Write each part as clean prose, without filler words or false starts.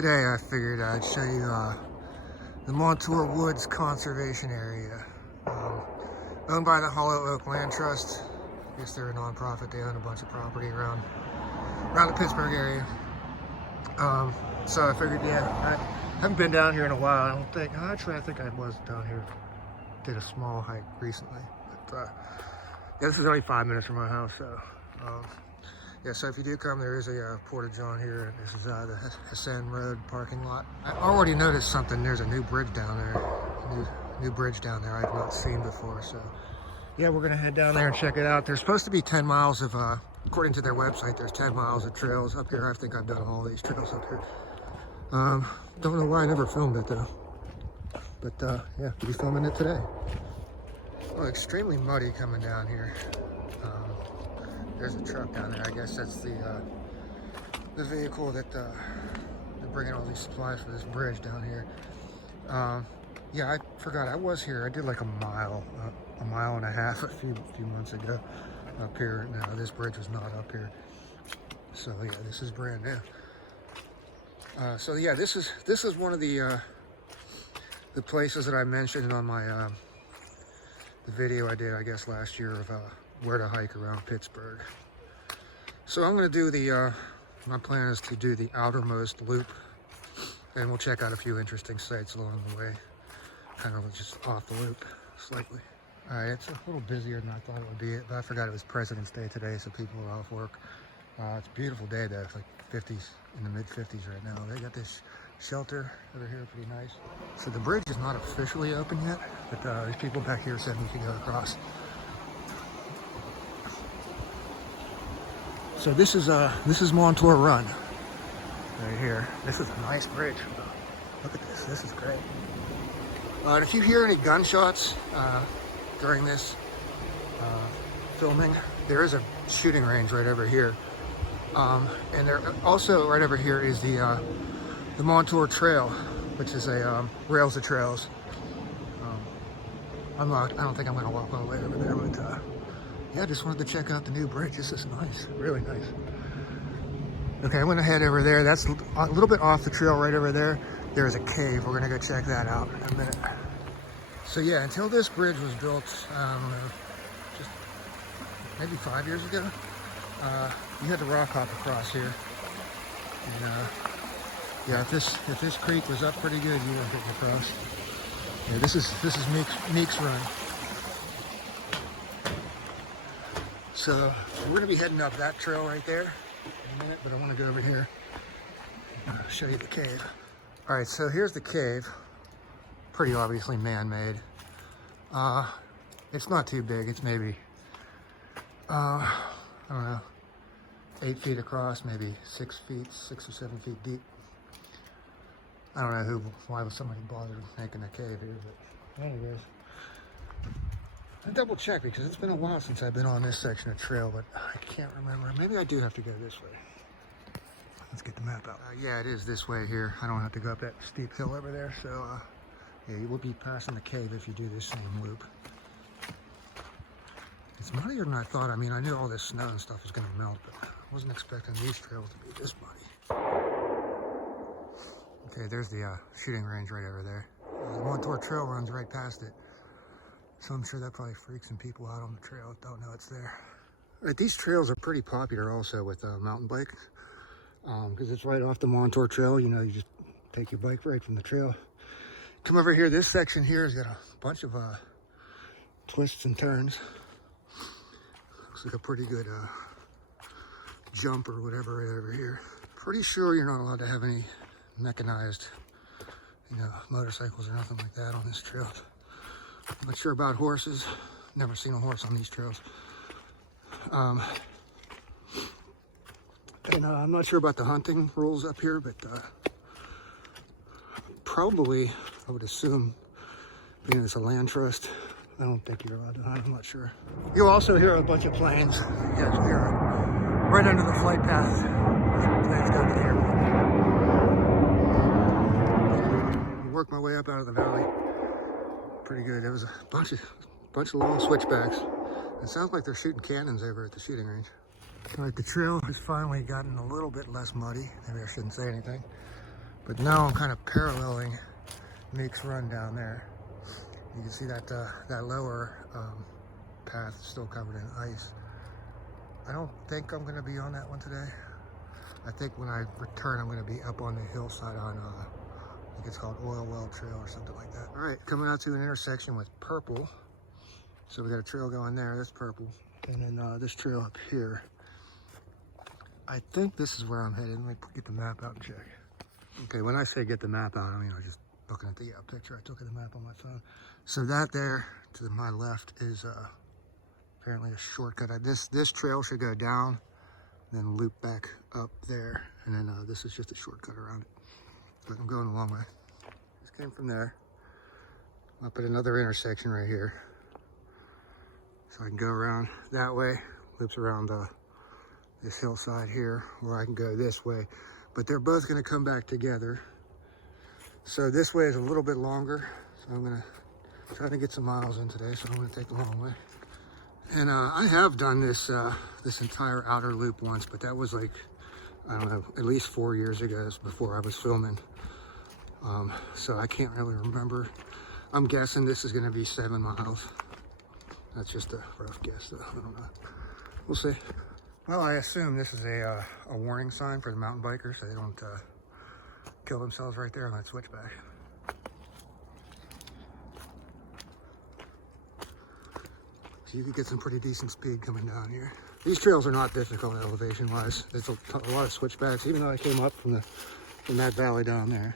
Today I figured I'd show you the Montour Woods conservation area, owned by the Hollow Oak Land Trust. I guess they're a non-profit. They own a bunch of property around the Pittsburgh area. So I figured, yeah, I haven't been down here in a while. I don't think. Actually, I think I was down here. Did a small hike recently, but yeah, this is only 5 minutes from my house. So yeah, so if you do come, there is a porta-john here. This is the Hassan Road parking lot. I already noticed something. There's a new bridge down there. New bridge down there I've not seen before. So yeah, we're gonna head down there and check it out. There's supposed to be 10 miles of, according to their website, there's 10 miles of trails up here. I think I've done all these trails up here. Don't know why I never filmed it though. But yeah, we'll be filming it today. Well, extremely muddy coming down here. There's a truck down there. I guess that's the vehicle that they're bringing all these supplies for this bridge down here. Yeah, I forgot. I was here. I did like a mile and a half a few months ago up here. No, this bridge was not up here. So yeah, this is brand new. So yeah, this is one of the places that I mentioned on my the video I did, I guess, last year of where to hike around Pittsburgh. So I'm going to do my plan is to do the outermost loop, and we'll check out a few interesting sites along the way, kind of just off the loop slightly. All right, it's a little busier than I thought it would be, but I forgot it was President's Day today, so people are off work. It's a beautiful day though. It's like 50s, in the mid 50s right now. They got this shelter over here, pretty nice. So the bridge is not officially open yet, but these people back here said we could go across. So this is Montour Run right here. This is a nice bridge. Look at this. This is great. And if you hear any gunshots during this filming, there is a shooting range right over here. And there also right over here is the Montour Trail, which is a Rails to Trails. I don't think I'm gonna walk all the way over there, but yeah, I just wanted to check out the new bridge. This is nice, really nice. Okay, I went ahead over there. That's a little bit off the trail right over there. There's a cave. We're gonna go check that out in a minute. So yeah, until this bridge was built, I don't know, just maybe 5 years ago, you had to rock hop across here. And yeah, if this creek was up pretty good, you would have get across. Yeah, this is Meek's Run. So we're gonna be heading up that trail right there in a minute, but I want to go over here and show you the cave. All right, so here's the cave. Pretty obviously man-made. It's not too big. It's maybe I don't know, 8 feet across, maybe 6 or 7 feet deep. I don't know why was somebody bothered making a cave here, but anyways. I double check because it's been a while since I've been on this section of trail, but I can't remember. Maybe I do have to go this way. Let's get the map out. Yeah, it is this way here. I don't have to go up that steep hill over there, so yeah, you will be passing the cave if you do this same loop. It's muddier than I thought. I mean, I knew all this snow and stuff was going to melt, but I wasn't expecting these trails to be this muddy. Okay, there's the shooting range right over there. The Montour Trail runs right past it. So I'm sure that probably freaks some people out on the trail that don't know it's there. Right, these trails are pretty popular also with mountain bikes, because it's right off the Montour Trail. You know, you just take your bike right from the trail. Come over here. This section here has got a bunch of twists and turns. Looks like a pretty good jump or whatever right over here. Pretty sure you're not allowed to have any mechanized, you know, motorcycles or nothing like that on this trail. I'm not sure about horses. Never seen a horse on these trails. And I'm not sure about the hunting rules up here, but probably, I would assume, being it's a land trust, I don't think you're allowed to hunt. I'm not sure. You'll also hear a bunch of planes. You guys will hear it right under the flight path. Planes down here. Work my way up out of the valley. Pretty good. There was a bunch of long switchbacks. It sounds like they're shooting cannons over at the shooting range. All right, the trail has finally gotten a little bit less muddy. Maybe I shouldn't say anything. But now I'm kind of paralleling Meek's Run down there. You can see that that lower path is still covered in ice. I don't think I'm going to be on that one today. I think when I return, I'm going to be up on the hillside on, I think it's called Oil Well Trail or something like that. All right, coming out to an intersection with purple. So we got a trail going there, that's purple. And then this trail up here. I think this is where I'm headed. Let me get the map out and check. Okay, when I say get the map out, I mean, I'm just looking at the picture I took of the map on my phone. So that there to my left is apparently a shortcut. This trail should go down, then loop back up there, and then this is just a shortcut around it. But I'm going a long way. Just came from there, up at another intersection right here. So I can go around that way, loops around this hillside here, or I can go this way. But they're both gonna come back together. So this way is a little bit longer. So I'm gonna try to get some miles in today, so I'm gonna take the long way. And I have done this this entire outer loop once, but that was like, I don't know, at least 4 years ago. This was before I was filming. So I can't really remember. I'm guessing this is gonna be 7 miles. That's just a rough guess though, I don't know. We'll see. Well, I assume this is a warning sign for the mountain bikers so they don't kill themselves right there on that switchback. So you could get some pretty decent speed coming down here. These trails are not difficult elevation-wise. There's a lot of switchbacks, even though I came up from that valley down there.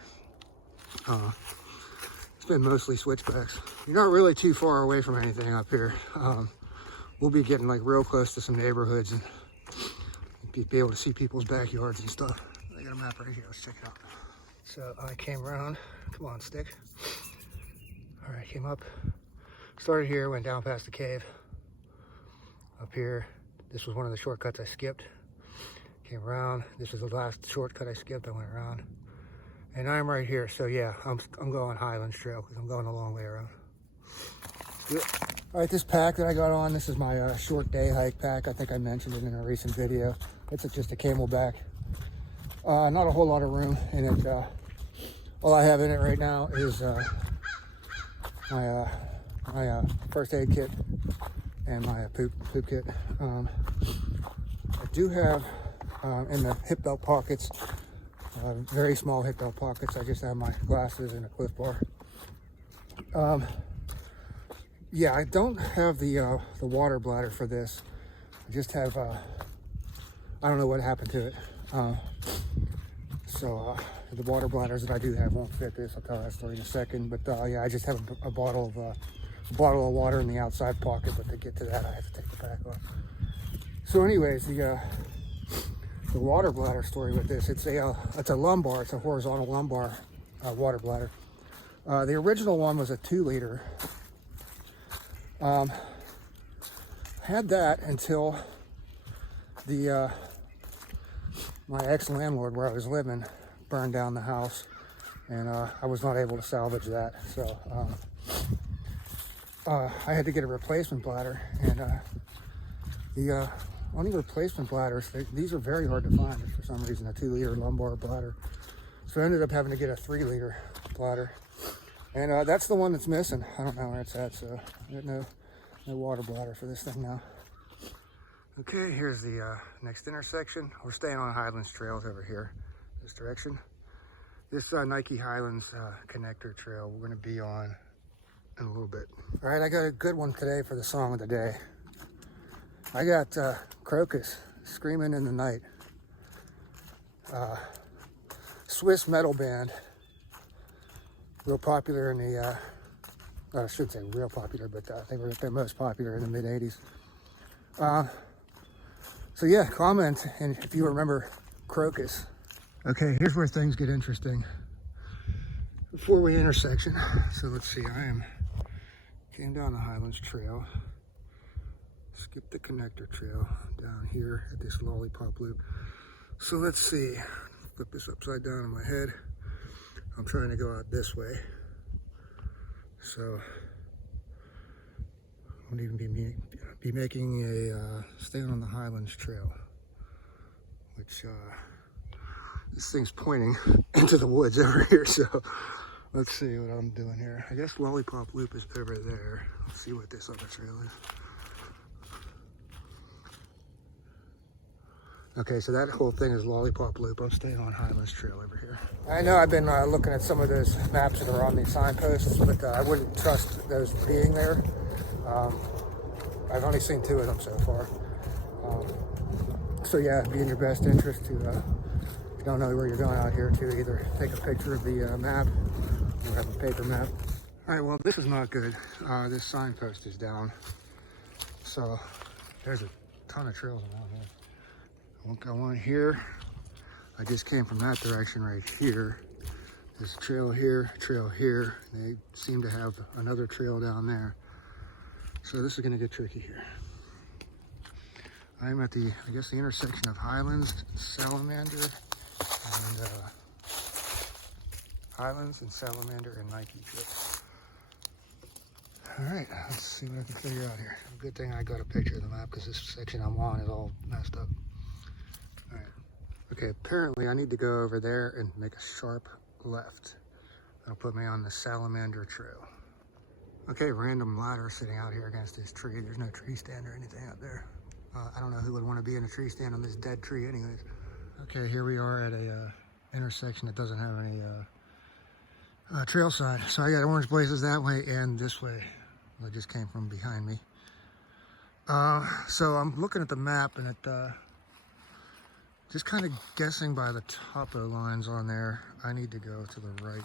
It's been mostly switchbacks. You're not really too far away from anything up here. We'll be getting like real close to some neighborhoods and be able to see people's backyards and stuff. I got a map right here, let's check it out. So I came around, come on stick. All right, came up, started here, went down past the cave. Up here, this was one of the shortcuts I skipped. Came around, this was the last shortcut I skipped, I went around. And I'm right here, so yeah, I'm going Highlands Trail because I'm going a long way around. Good. All right, this pack that I got on, this is my short day hike pack. I think I mentioned it in a recent video. It's just a camelback. Not a whole lot of room in it. All I have in it right now is my first aid kit and my poop kit. I do have in the hip belt pockets, very small hip belt pockets. I just have my glasses and a Cliff Bar. Yeah, I don't have the water bladder for this. I just have I don't know what happened to it. So the water bladders that I do have won't fit this. I'll tell that story in a second. But yeah, I just have a bottle of water in the outside pocket. But to get to that, I have to take the pack off. So, anyways, the water bladder story with this, it's a lumbar. It's a horizontal lumbar water bladder. The original one was a 2-liter. Had that until my ex-landlord where I was living burned down the house, and I was not able to salvage that. So I had to get a replacement bladder, and the only replacement bladders, these are very hard to find for some reason, a 2-liter lumbar bladder. So I ended up having to get a 3-liter bladder, and that's the one that's missing. I don't know where it's at, so I got no water bladder for this thing now. Okay, here's the next intersection. We're staying on Highlands Trails over here, this direction. This Nike Highlands connector trail we're gonna be on in a little bit. All right, I got a good one today for the song of the day. I got Crocus, Screaming in the Night. Swiss metal band, real popular in the, I shouldn't say real popular, but I think they're most popular in the mid-'80s. So yeah, comment, and if you remember Crocus. Okay, here's where things get interesting. The four-way intersection. So let's see, came down the Highlands Trail, skipped the connector trail down here at this Lollipop Loop. So let's see, flip this upside down in my head. I'm trying to go out this way. So I won't even be making a staying on the Highlands Trail, which This thing's pointing into the woods over here, so let's see what I'm doing here. I guess Lollipop Loop is over there. Let's see what this other trail is. Okay, so that whole thing is Lollipop Loop. I'm staying on Highlands Trail over here. I know I've been looking at some of those maps that are on these signposts, but I wouldn't trust those being there. I've only seen 2 of them so far. So yeah, it'd be in your best interest to, if you don't know where you're going out here, to either take a picture of the map or have a paper map. All right, well, this is not good. This signpost is down. So there's a ton of trails around here. I won't go on here. I just came from that direction right here. There's a trail here, trail here. They seem to have another trail down there. So this is gonna get tricky here. I'm at the, I guess, the intersection of Highlands, Salamander, and Salamander and Nike Trail. All right, let's see what I can figure out here. Good thing I got a picture of the map because this section I'm on is all messed up. All right. Okay, apparently I need to go over there and make a sharp left. That'll put me on the Salamander Trail. Okay, random ladder sitting out here against this tree. There's no tree stand or anything out there. I don't know who would want to be in a tree stand on this dead tree anyways. Okay, here we are at a intersection that doesn't have any trail sign. So I got orange blazes that way and this way. That just came from behind me. So I'm looking at the map and it just kind of guessing by the topo lines on there, I need to go to the right.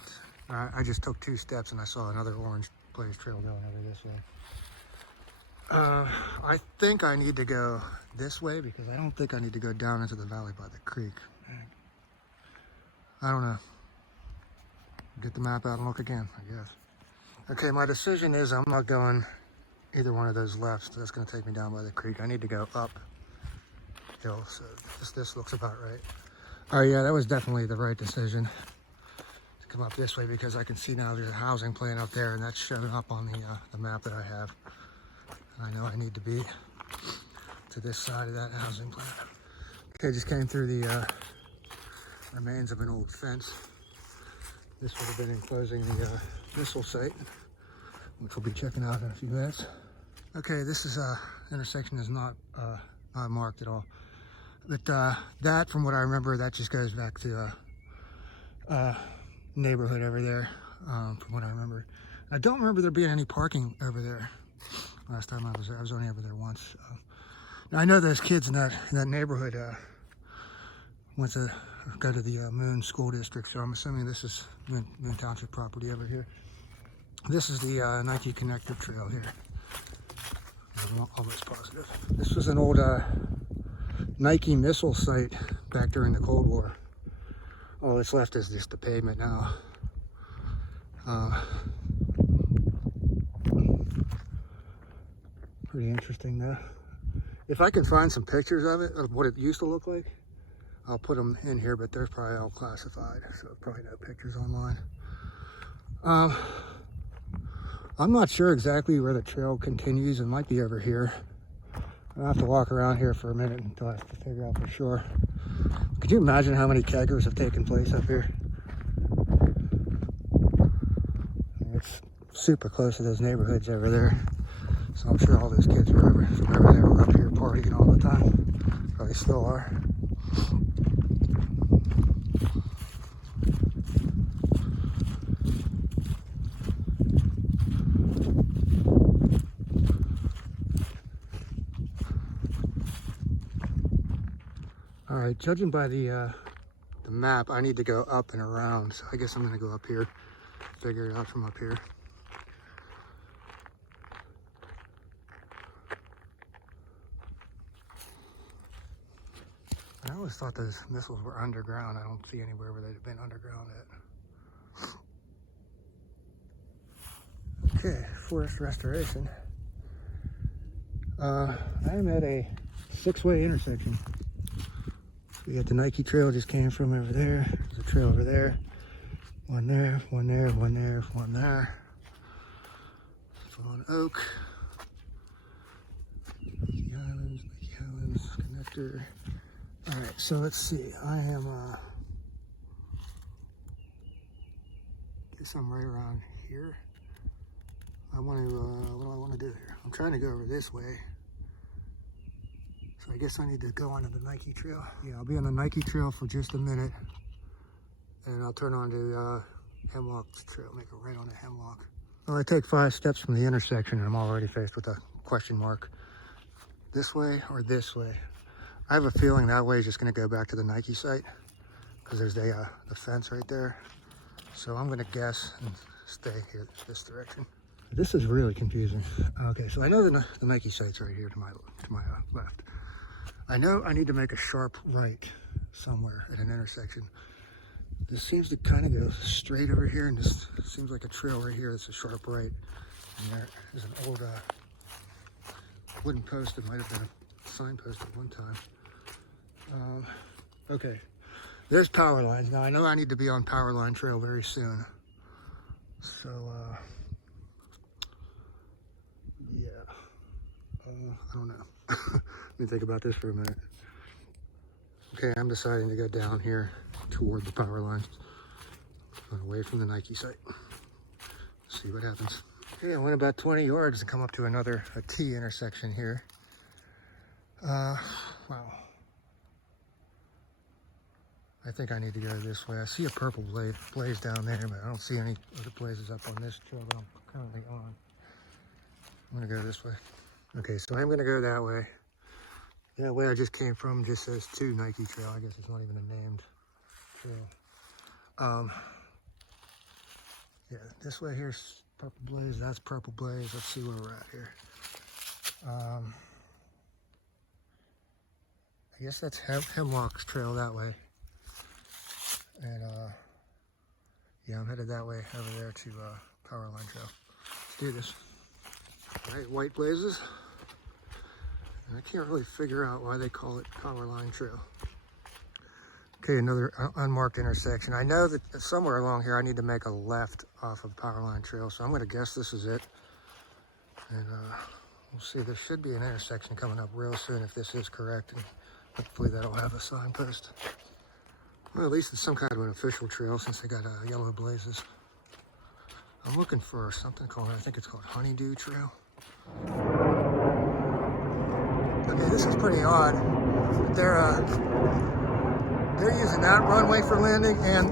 I just took 2 steps and I saw another orange blaze trail going over this way. I think I need to go this way because I don't think I need to go down into the valley by the creek. I don't know. Get the map out and look again, I guess. Okay, my decision is I'm not going either one of those lefts. That's going to take me down by the creek. I need to go up hill, so this looks about right. Oh yeah, that was definitely the right decision to come up this way because I can see now there's a housing plan up there and that's showing up on the map that I have. I know I need to be to this side of that housing plan. Okay, just came through the remains of an old fence. This would have been enclosing the missile site, which we'll be checking out in a few minutes. Okay, this is intersection is not marked at all. But that, from what I remember, that just goes back to neighborhood over there, from what I remember. I don't remember there being any parking over there. Last time I was only over there once. Now I know those kids in that neighborhood went to go to the Moon School District, so I'm assuming this is Moon Township property over here. This is the Nike Connector Trail here. I'm almost positive. This was an old Nike missile site back during the Cold War. All that's left is just the pavement now. Pretty interesting though. If I can find some pictures of it, of what it used to look like, I'll put them in here, but they're probably all classified, so probably no pictures online. I'm not sure exactly where the trail continues. It might be over here. I'll have to walk around here for a minute until I have to figure out for sure. Could you imagine how many keggers have taken place up here? It's super close to those neighborhoods over there. So I'm sure all those kids were from over there were up here partying all the time. Probably still are. All right, judging by the map, I need to go up and around. So I guess I'm gonna go up here, figure it out from up here. I always thought those missiles were underground. I don't see anywhere where they've been underground at. Okay, forest restoration. I am at a 6-way intersection. We got the Nike Trail just came from over there. There's a trail over there. One there, one there, one there, one there. Fallen Oak. Nike Highlands, connector. All right, so let's see. I am guess I'm right around here. I want to, what do I want to do here? I'm trying to go over this way. So I guess I need to go onto the Nike Trail. Yeah, I'll be on the Nike Trail for just a minute. And I'll turn on to Hemlock Trail, make a right on the Hemlock. Well, I take 5 steps from the intersection and I'm already faced with a question mark. This way or this way? I have a feeling that way is just gonna go back to the Nike site because there's the fence right there. So I'm gonna guess and stay here this direction. This is really confusing. Okay, so I know the Nike site's right here to my left. I know I need to make a sharp right somewhere at an intersection. This seems to kind of go straight over here, and this seems like a trail right here. That's a sharp right. And there is an old wooden post that might have been a signpost at one time. Okay, there's power lines. Now I know I need to be on Power Line Trail very soon. So, yeah, I don't know. Let me think about this for a minute. Okay, I'm deciding to go down here toward the power lines, away from the Nike site. See what happens. Okay, I went about 20 yards to come up to a T intersection here. Wow. I think I need to go this way. I see a purple blaze down there, but I don't see any other blazes up on this trail that I'm currently on. I'm gonna go this way. Okay, so I'm gonna go that way. That way I just came from just says to Nike Trail. I guess it's not even a named trail. Yeah, this way here's purple blaze, that's purple blaze. Let's see where we're at here. I guess that's Hemlock's Trail that way. And yeah, I'm headed that way over there to Power Line Trail. Let's do this. All right, white blazes. And I can't really figure out why they call it Power Line Trail. Okay, another unmarked intersection. I know that somewhere along here I need to make a left off of Power Line Trail, so I'm going to guess this is it. And we'll see. There should be an intersection coming up real soon if this is correct, and hopefully that'll have a signpost. Well, at least it's some kind of an official trail since they got yellow blazes. I'm looking for something called, I think it's called Honeydew Trail. Okay, this is pretty odd. They're using that runway for landing, and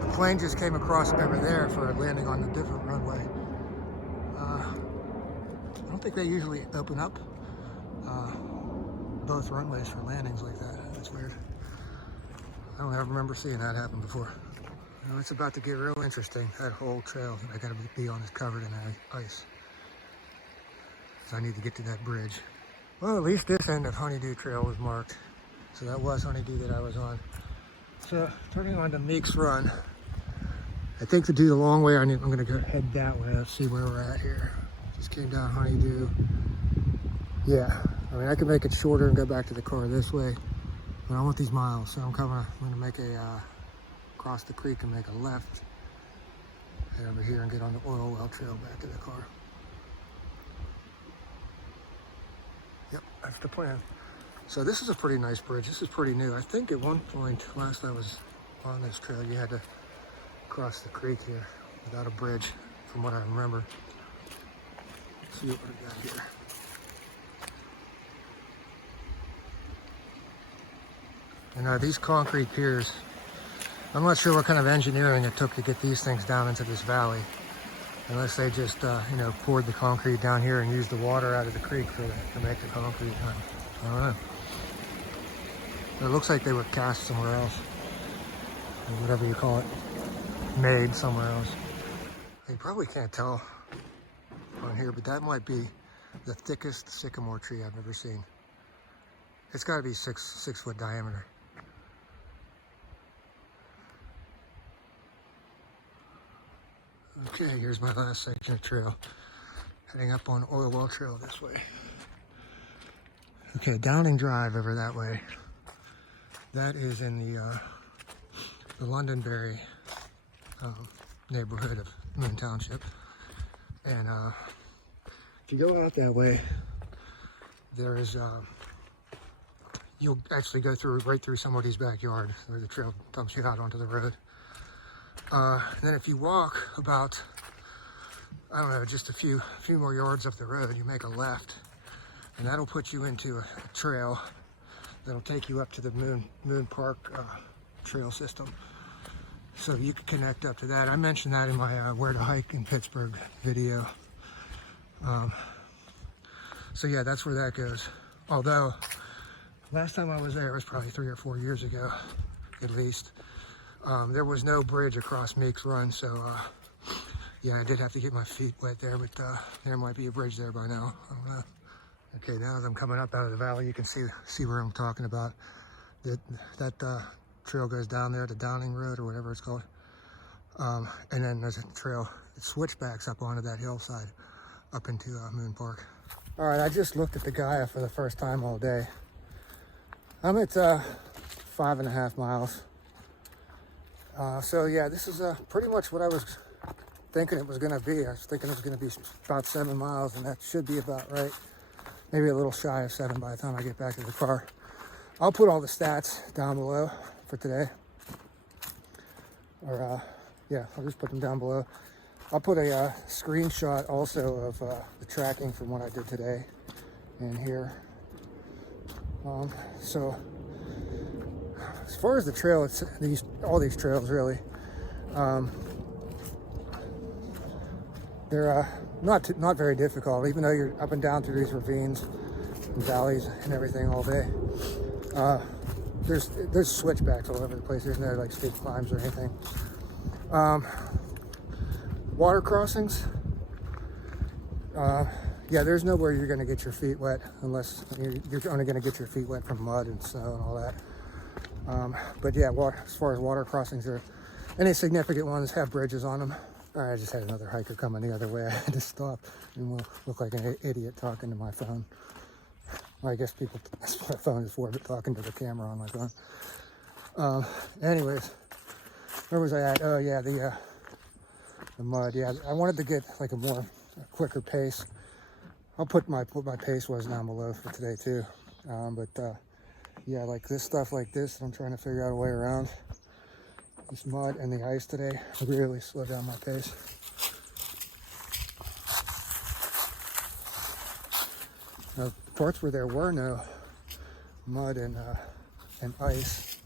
the plane just came across over there for landing on a different runway. I don't think they usually open up both runways for landings like that. That's weird. I don't ever remember seeing that happen before. You know, it's about to get real interesting. That whole trail that I gotta be on is covered in ice. So I need to get to that bridge. Well, at least this end of Honeydew Trail was marked. So that was Honeydew that I was on. So turning on to Meek's Run. I think to do the long way, I'm gonna go head that way. Let's see where we're at here. Just came down Honeydew. Yeah, I mean, I could make it shorter and go back to the car this way, but I want these miles. So I'm gonna make a, cross the creek and make a left. Head over here and get on the oil well trail back to the car. Yep, that's the plan. So this is a pretty nice bridge. This is pretty new. I think at one point, last I was on this trail, you had to cross the creek here without a bridge, from what I remember. Let's see what we got here. And these concrete piers, I'm not sure what kind of engineering it took to get these things down into this valley. Unless they just, you know, poured the concrete down here and used the water out of the creek to make the concrete. I don't know. It looks like they were cast somewhere else, or whatever you call it, made somewhere else. You probably can't tell on here, but that might be the thickest sycamore tree I've ever seen. It's got to be six foot diameter. Okay, here's my last section of trail. Heading up on Oil Well Trail this way. Okay, Downing Drive over that way. That is in the Londonderry neighborhood of Moon Township. And if you go out that way, there is, you'll actually go right through somebody's backyard where the trail dumps you out onto the road. Then if you walk about, I don't know, just a few more yards up the road, you make a left, and that'll put you into a trail that'll take you up to the Moon Park trail system. So you can connect up to that. I mentioned that in my Where to Hike in Pittsburgh video. So yeah, that's where that goes. Although, last time I was there, it was probably 3 or 4 years ago, at least. There was no bridge across Meeks Run, so yeah, I did have to get my feet wet there, but there might be a bridge there by now. I don't know. Okay, now as I'm coming up out of the valley, you can see where I'm talking about. That trail goes down there, the Downing Road or whatever it's called. And then there's a trail that switchbacks up onto that hillside up into Moon Park. All right, I just looked at the Gaia for the first time all day. I'm at 5.5 miles. So yeah, this is pretty much what I was thinking it was gonna be. I was thinking it was gonna be about 7 miles, and that should be about right. Maybe a little shy of 7 by the time I get back to the car. I'll put all the stats down below for today. Or yeah, I'll just put them down below. I'll put a screenshot also of the tracking from what I did today in here. So as far as the trail, it's all these trails really. They're not very difficult, even though you're up and down through these ravines and valleys and everything all day. There's switchbacks all over the place. There's no like steep climbs or anything. Water crossings. Yeah, there's nowhere you're going to get your feet wet unless you're only going to get your feet wet from mud and snow and all that. But yeah, as far as water crossings, any significant ones have bridges on them. All right, I just had another hiker coming the other way. I had to stop and look like an idiot talking to my phone. Well, I guess that's what a phone is for, but talking to the camera on my phone. Anyways, where was I at? Oh yeah, the mud. Yeah, I wanted to get like a quicker pace. I'll put what my pace was down below for today too. But yeah, like this stuff like this, I'm trying to figure out a way around. This mud and the ice today really slowed down my pace. Now, parts where there were no mud and ice,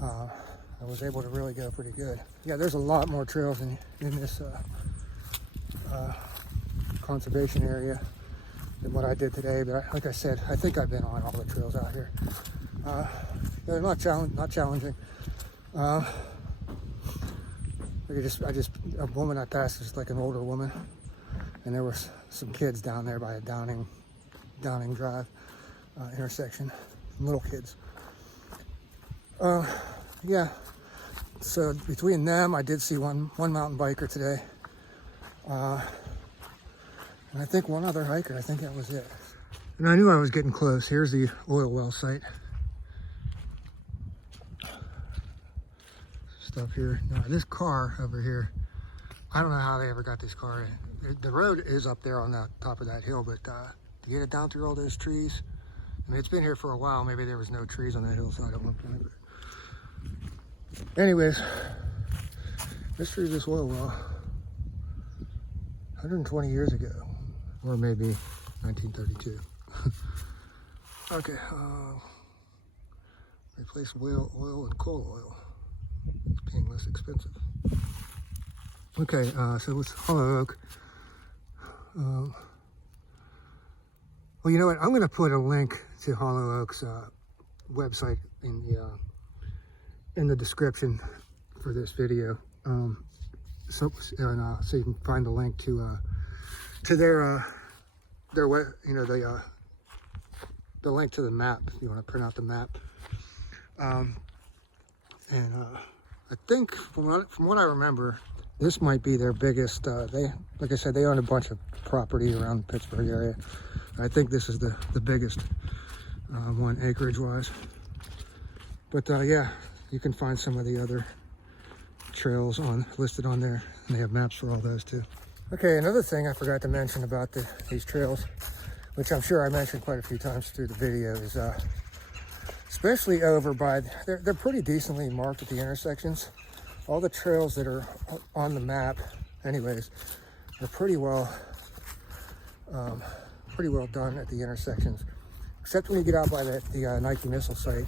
I was able to really go pretty good. Yeah, there's a lot more trails in this conservation area than what I did today. But like I said, I think I've been on all the trails out here. They're not challenging. A woman I passed was like an older woman, and there were some kids down there by a Downing Drive intersection, little kids. Yeah, so between them, I did see one mountain biker today, and I think one other hiker. I think that was it. And I knew I was getting close. Here's the oil well site. Stuff here. Now this car over here, I don't know how they ever got this car in. The road is up there on the top of that hill, but to get it down through all those trees, I mean, it's been here for a while. Maybe there was no trees on that hillside at one point. But anyways, history of this oil well, 120 years ago, or maybe 1932. Okay, replace oil and coal oil. It's being less expensive. Okay, so it's Hollow Oak. Well, you know what? I'm going to put a link to Hollow Oak's website in the description for this video, so you can find the link to their web, the link to the map if you want to print out the map. I think from what I remember, this might be their biggest. Like I said, they own a bunch of property around the Pittsburgh area. I think this is the biggest one acreage wise. But yeah, you can find some of the other trails listed on there, and they have maps for all those too. Okay, another thing I forgot to mention about these trails, which I'm sure I mentioned quite a few times through the video, is especially over by, they're pretty decently marked at the intersections. all the trails that are on the map, anyways, are pretty well done at the intersections, except when you get out by the Nike missile site.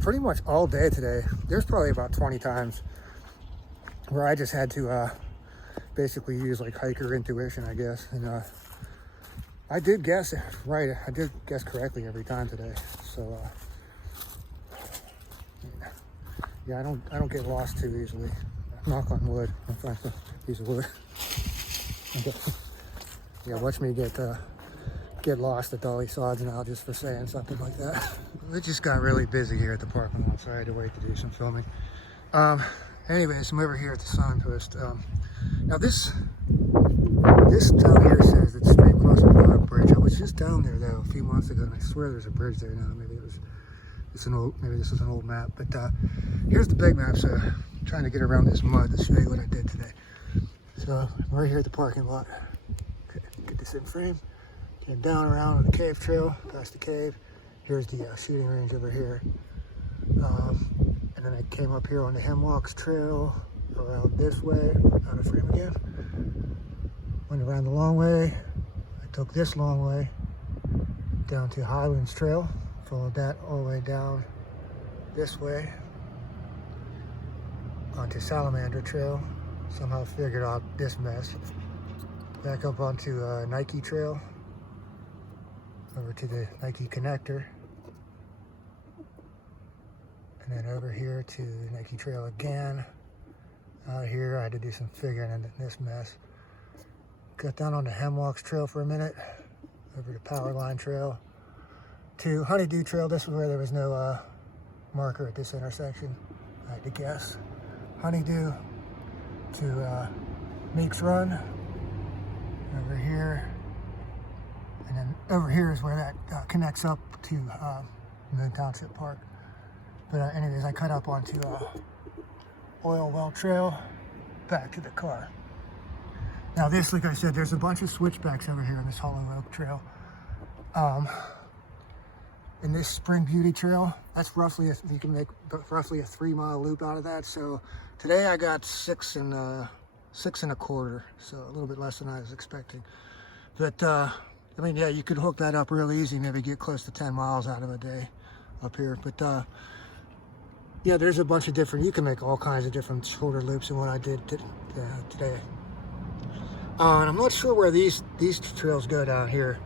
Pretty much all day today, there's probably about 20 times where I just had to basically use like hiker intuition, I guess. And I did guess right. I did guess correctly every time today. So yeah, I don't get lost too easily. Knock on wood. I'm trying to use wood. Yeah, watch me get lost at Dolly Sods now just for saying something like that. It just got really busy here at the parking lot, so I had to wait to do some filming. Anyways, I'm over here at the signpost. Now this down here says it's straight across the Lollipop Bridge. I was just down there though a few months ago, and I swear there's a bridge there now. Maybe this is an old map. But here's the big map. So I'm trying to get around this mud to show you what I did today. So I'm right here at the parking lot. Okay, get this in frame. Came down around on the cave trail, past the cave. Here's the shooting range over here. And then I came up here on the Hemlocks Trail, around this way, out of frame again. Went around the long way. I took this long way down to Highlands Trail, followed that all the way down this way onto Salamander Trail. Somehow figured out this mess. Back up onto Nike Trail, over to the Nike connector, and then over here to Nike Trail again. Out here, I had to do some figuring in this mess. Got down on the Hemlocks Trail for a minute, over to Powerline Trail, to Honeydew Trail. This was where there was no marker at this intersection, I had to guess. Honeydew to Meeks Run, over here. And then over here is where that connects up to Township Park. But anyways, I cut up onto Oil Well Trail, back to the car. Now this, like I said, there's a bunch of switchbacks over here on this Hollow Oak Trail. And this Spring Beauty Trail, that's roughly, you can make roughly a 3-mile loop out of that. So today I got 6 1/4, so a little bit less than I was expecting. But I mean, yeah, you could hook that up real easy, maybe get close to 10 miles out of a day up here. But yeah, there's a bunch of different, you can make all kinds of different shorter loops than what I did today. And I'm not sure where these trails go down here.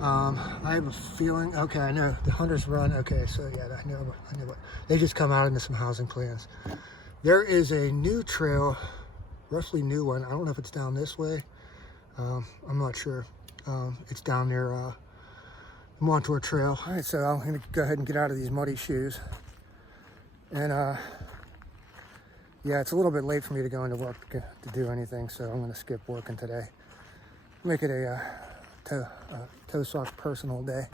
I have a feeling, okay, I know the Hunter's Run. Okay, so yeah, I know what, they just come out into some housing plans. There is a new trail, roughly new one. I don't know if it's down this way. I'm not sure. It's down near the Montour Trail. All right, so I'm gonna go ahead and get out of these muddy shoes. And yeah, it's a little bit late for me to go into work to do anything, so I'm gonna skip working today. Make it a toe sock personal day.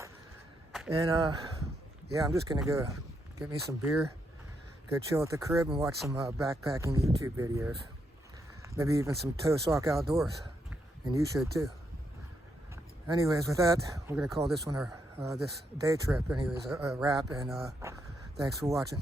And yeah, I'm just gonna go get me some beer, go chill at the crib and watch some backpacking YouTube videos. Maybe even some toe sock outdoors, and you should too. Anyways, with that, we're gonna call this one this day trip anyways a wrap, and thanks for watching.